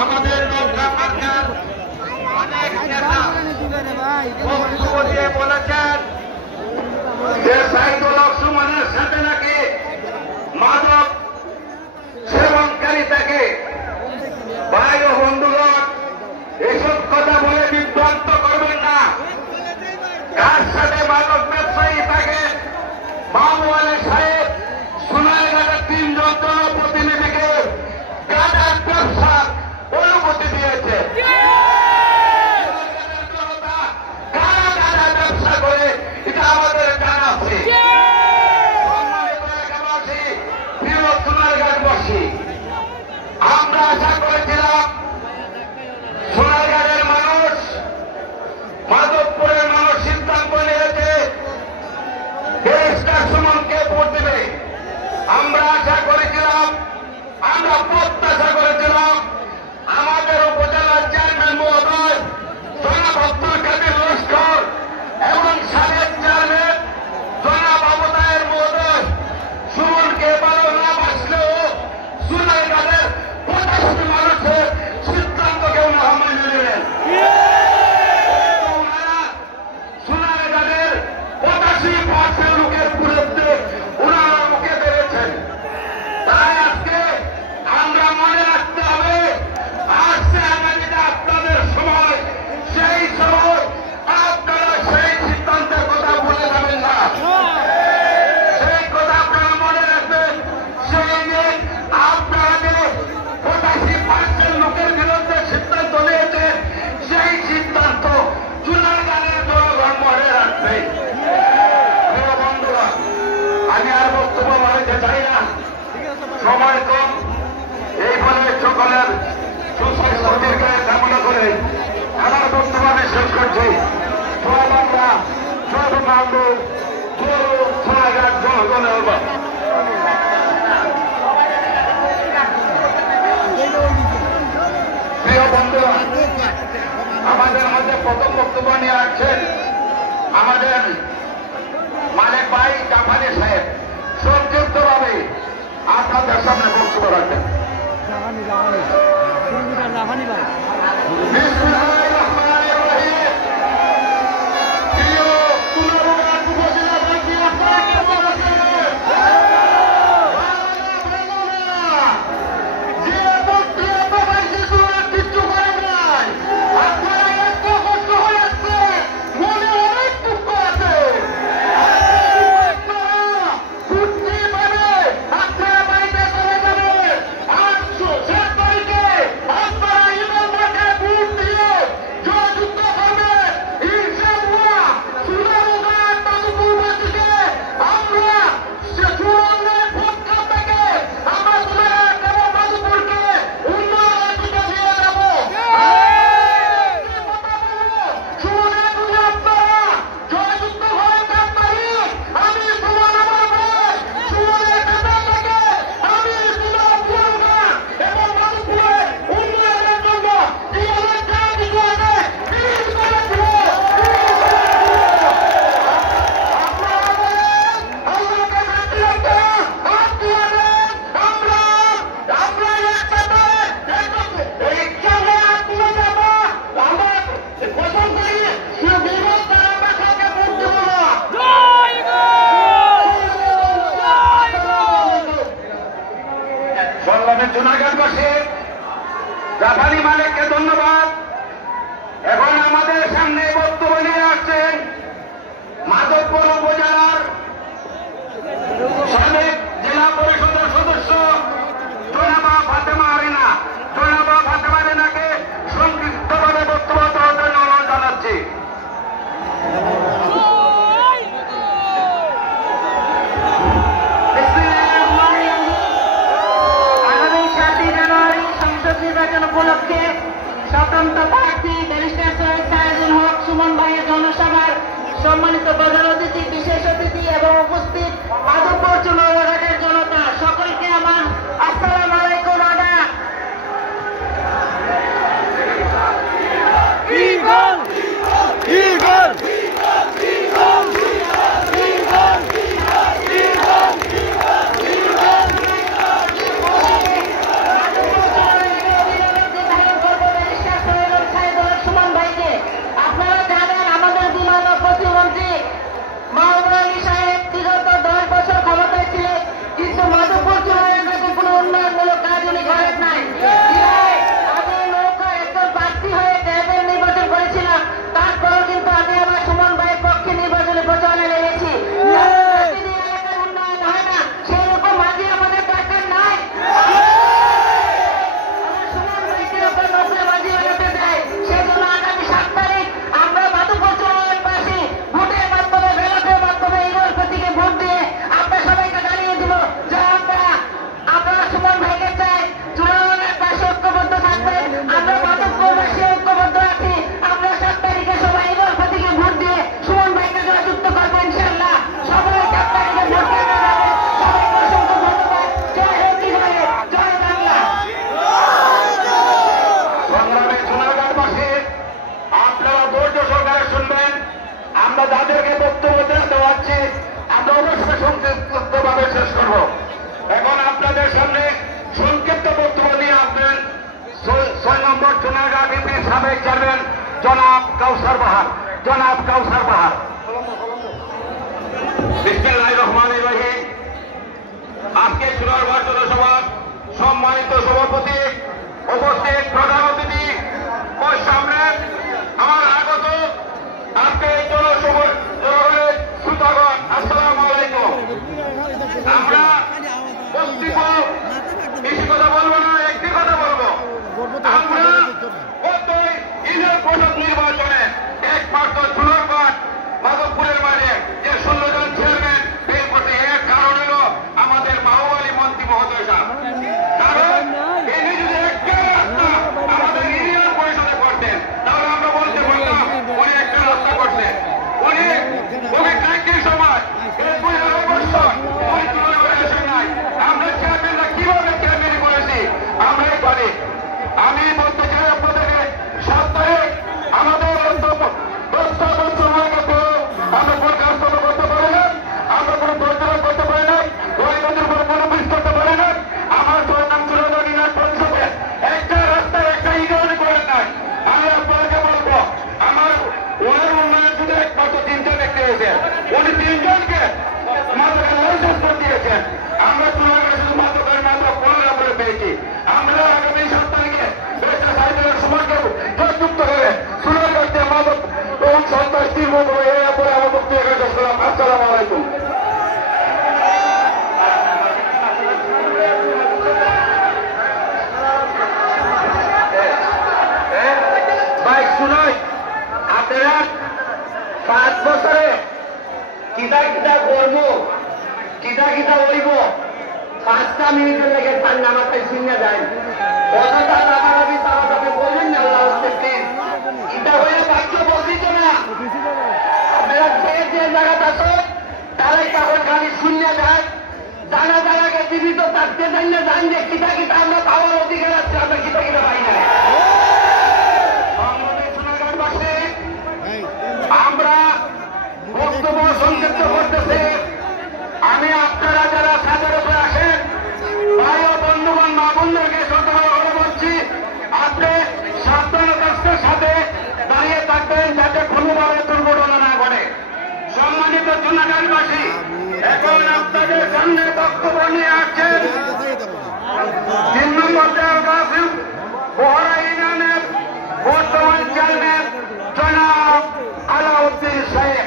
আমাদের নৌকা মার্কার অনেক নেতা বক্তব্য দিয়ে বলেছেন যে সাইদুল হক সুমনের সাথে নাকি মাদক সেবনকারী থাকে। ভাই ও বন্ধুগণ, এসব কথা বলে বিভ্রান্ত করবেন না। কার সাথে মাদক ব্যবসায়ী থাকে? মামু আলী সাহেব সোনারগাঁয়ের 3 জন জনপ্রতিনিধিকে গাঁজার ব্যবসার অনুমতি দিয়েছে। কারা গাঁজা ব্যবসা করে এটা আমাদের জানা আছে। প্রিয় সোনারগাঁওবাসী, আমরা আশা করেছিলাম সোনারগাঁয়ের মানুষ, মাধবপুরের মানুষ সিদ্ধান্ত নিয়েছে ব্যারিস্টার সুমনকে ভোট দেবে। আমরা আশা করেছিলাম, আমরা প্রত্যাশা করেছিলাম আমাদের উপজেলার চেয়ারম্যান মহোদয় জনাব আব্দুল কাদের লস্কর এবং সাবেক চেয়ারম্যান জনাব আবুতাহের মহোদয় সুমনকে ভালো না বাসলেও সোনারগাঁয়ের 85 মানুষের সিদ্ধান্তকে ওনারা মেনে নিলেন। সোনারগাঁয়ের 85% লোকের বিরুদ্ধে ওনারা মুখে বেড়েছেন। তাই আজকে আমরা মনে রাখতে হবে, আসছে আগামীতে আপনাদের সময়, সেই সময় আপনারা সেই সিদ্ধান্তের কথা ভুলে যাবেন না। সেই কথা আপনারা মনে রাখবেন। সেই দিন আপনারা যে 85% লোকের বিরুদ্ধে সিদ্ধান্ত নিয়েছেন, সেই সিদ্ধান্ত সোনারগাঁয়ের জনগণ মনে রাখবে। প্রিয় বন্ধুরা, আমি আর বক্তব্য বাড়াইতে চাই না, সময় কম। এই বলে সকলের সুস্বাস্থ্য দীর্ঘায়ু কামনা করে আমার বক্তব্য আমি শেষ করছি। জয় বাংলা, জয় বঙ্গবন্ধু, জয় সোনারগাঁও জনগণের বাপ। প্রিয় বন্ধুরা, আমাদের মধ্যে প্রথম বক্তব্য নিয়ে আসছেন আমাদের মালিক ভাই জাফারি সাহেব। সংক্ষিপ্তভাবে আপনাদের সামনে বক্তব্য রাখবেন। বিসমিল্লাহির রহমানির রহিম। প্রিয় সোনারগাঁও উপজেলাবাসী, আসসালামু আলাইকুম। যে বক্তব্য প্রবাসী সোনার কিচ্ছু করে নাই, আপনারা এত কষ্ট হয়েছে, মনে অনেক দুঃখ আছে। ছুটি পাবে, আপনারা বাড়িতে চলে যাবে। 7 তারিখে আপনারা ইমাম মাঠে ভোট দিয়ে জয়যুক্ত করবেন। ইনশাআল্লাহ সোনারগাঁও মাধবপুরবাসীকে আমরা সুমনের পক্ষ থেকে আমরা সোনারগাঁও এবং মাধবপুরকে উন্নয়নের দিকে নিয়ে যাব। সুমনের যদি আপনারা জয়যুক্ত হয়ে 4 তারিখ, আমি সুমন আমার ভাই সুমনের কাছে থেকে আমি সোনারগাঁও এবং মাধবপুরের উন্নয়নের জন্য কিভাবে কাজ করবে ঠিক করে দেব। আপনারা বলেন, আল্লাহকে শান্তি রাখতে হাত দিয়ে দেন। আমরা একসাথে এই ইচ্ছাকে হাত দিয়ে যাব। আমরা প্রথম করি বিরোধ তারা ভাষাকে ভোট দেব না। বললামের সোনারগাঁওবাসী, জাপানি মালিককে ধন্যবাদ। এখন আমাদের সামনে বক্তব্য নিয়ে আসছেন মাধবপুর উপজেলার সাবেক জেলা পরিষদের সদস্য জনাবা ফাতেমা আরিনা। জনাবা ফাতেমা আরিনাকে সংক্ষিপ্তভাবে বক্তব্য দেওয়ার জন্য অনুরোধ জানাচ্ছি। আগামী 7 জানুয়ারি সংসদ নির্বাচন উপলক্ষে স্বতন্ত্র প্রার্থী ব্যারিস্টার সৈয়দ সাইদুল হক সুমন ভাইয়ের জনসভার সম্মানিত প্রধান অতিথি, বিশেষ অতিথি এবং উপস্থিত মাধবপুর চুনারঘাটের জনতা, সকলকে আমার আসসালামু আলাইকুম আদাব। সাবেক চেয়ারম্যান জনাব কাউসার বাহার। বিসমিল্লাহির রহমানির রহিম। আজকে চুনারগঞ্জ জনসভার সম্মানিত সভাপতি, উপস্থিত প্রধান অতিথি ও সামনে আমার আগত আজকে এই জনগণের শ্রোতাগণ, আসসালামু আলাইকুম। আমরা বক্তব্য বেশি কথা বলবো না, একটি কথা বলবো। আমরা গত ইউনিয়ন পরিষদ নির্বাচনে একমাত্র চুনারগঞ্জ মাধবপুরের মাঝে যে 16 জন চেয়ারম্যান বের করতে, এর কারণ হলো আমাদের বাহুবলী মন্ত্রী মহোদয় সাহেব। কারণ তিনি যদি একটা রাস্তা আমাদের ইউনিয়ন পরিষদে করতেন তাহলে আমরা বলতে পারতাম উনি একটা রাস্তা করতেন। উনি কোভিড-19 সময় আমরা চেয়ারম্যানরা কিভাবে চেয়ারম্যানই করেছি আমরাই পারি। আমি বলতে চাই আপনাদেরকে, সপ্তাহে আমাদের আমরা কোন কাজকর্ম করতে পারি না, আমরা কোন প্রচারণা করতে পারি না, গরিবদের উপর মনোবিষ করতে পারি না। আমার নাম চুনারগঞ্জ ইউনিয়ন পরিষদে একটা রাস্তায় একটা ইউনিয়ন করেন নাই। আমি আপনাদেরকে বলবো, আমার ওনার উন্নয়ন শুধু একমাত্র 3জন ব্যক্তি হয়েছে। উনি 3জনকে মাদকের লাইসেন্স করে দিয়েছেন। আমরা চুনারগঞ্জে শুধু মাদকের মাত্র 15 নম্বরে পেয়েছি। আমরা আগামী 7 তারিখে দেশের সাহিত্যের সমাজকে যুক্ত করে চুনারগঞ্জে মাদক এবং সন্ত্রাস নির্মূল করে এর উপরে আমার বক্তব্য শেষ করলাম। আসসালামু আলাইকুম। ভাই শুনাই, আপনারা 5 বছরে কিতা করবো, কিতা হইব, 5টা মিনিটের লেগে ঠান্ডা মাথায় শুনে যায়। কথাটা লাফালাফি চালাচাপি বলবেন না, আল্লাহ হচ্ছে প্লিজ। এটা হয়ে বাক্য বলতেছ না। আপনারা যে জায়গাতে আছো তারাই তখন খালি শুনে যায়। জানা জায়গাকে জীবিত থাকতে চাই না, জান যে কিতা আমরা পাওয়ার অধিকার আছে, আমরা কিতা পাই না। আমরা বক্তব্য সংক্ষিপ্ত করতেছি। আমি আপনারা যারা সাধারণত আসেন, ভাই ও বন্ধুগণ, মা বন্ধুকে সতর্ক বলছি, আপনি সাবধানতার সাথে দাঁড়িয়ে থাকবেন যাতে কোনোভাবে দুর্ঘটনা না ঘটে। সম্মানিত চুনারগঞ্জবাসী, এখন আপনাদের সামনে বক্তব্য নিয়ে আসছেন 3 নম্বর দেওয়ান বহরা ইউনিয়নের বর্তমান চেয়ারম্যান জনাব আলাউদ্দিন সাহেব।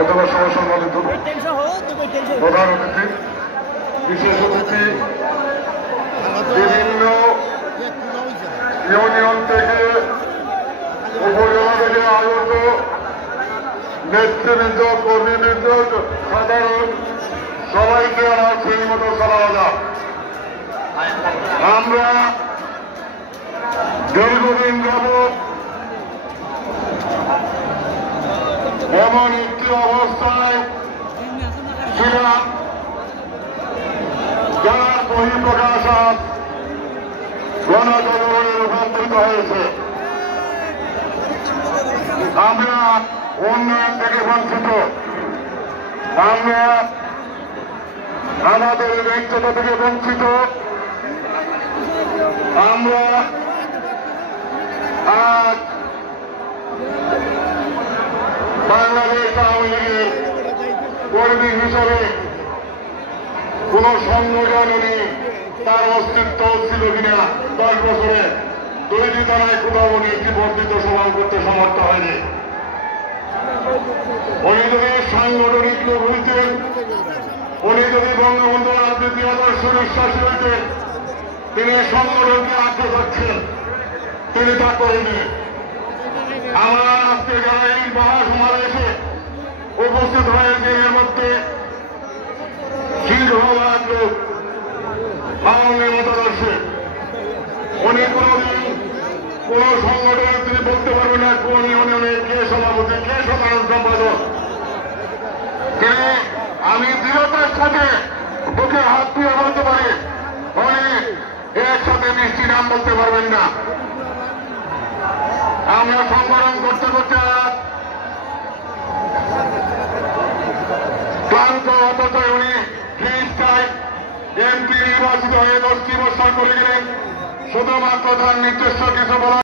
অথবা সহসম্মানিত প্রধান অতিথি, বিশেষ অতিথি, বিভিন্ন ইউনিয়ন থেকে উপজেলা থেকে আগত নেতৃবৃন্দ, কর্মীবৃন্দ, সাধারণ সবাইকে আমার সেই মতো সালাম। আমরা দীর্ঘদিন যাবৎ এমন একটি অবস্থায় ছিলাম যার বহিঃপ্রকাশ আজ গণজীবনে রূপান্তরিত হয়েছে। আমরা উন্নয়ন থেকে বঞ্চিত, আমরা আমাদের ন্যায্যতা থেকে বঞ্চিত। আমরা আজ বাংলাদেশ আওয়ামী লীগের কর্মী হিসাবে কোন সংগঠন উনি তার অস্তিত্ব ছিল কিনা 10 বছরে 2টি তারায় কোথাও উনি একটি বর্ধিত সভা করতে সমর্থ হয়নি। উনি যদি সাংগঠনিক লোক হইতেন, উনি যদি বঙ্গবন্ধু রাজনীতি আদর্শের বিশ্বাসী হইতেন, তিনি সংগঠনকে আঁকতে চাচ্ছেন, তিনি তা করেনি। আমরা আজকে যারা এই মহাসমাবেশে উপস্থিত হয়েছে এর মধ্যে শীর্ষভাগ লোক আওয়ামী মতাদর্শে, উনি কোনদিন কোন সংগঠনে তিনি বলতে পারবেন না কোন ইউনিয়নে কে সভাপতি, কে সাধারণ সম্পাদক। তিনি, আমি দৃঢ়তার সাথে বুকে হাত দিয়ে বলতে পারি, উনি একসাথে 20টি নাম বলতে পারবেন না। আমরা সংগঠন করতে করতে ক্লান্ত অথচ উনি ফ্রিস্টাইল এমপি নির্বাচিত হয়ে 10টি বছর করে গেলেন। শুধুমাত্র তার নিজস্ব কিছু বলা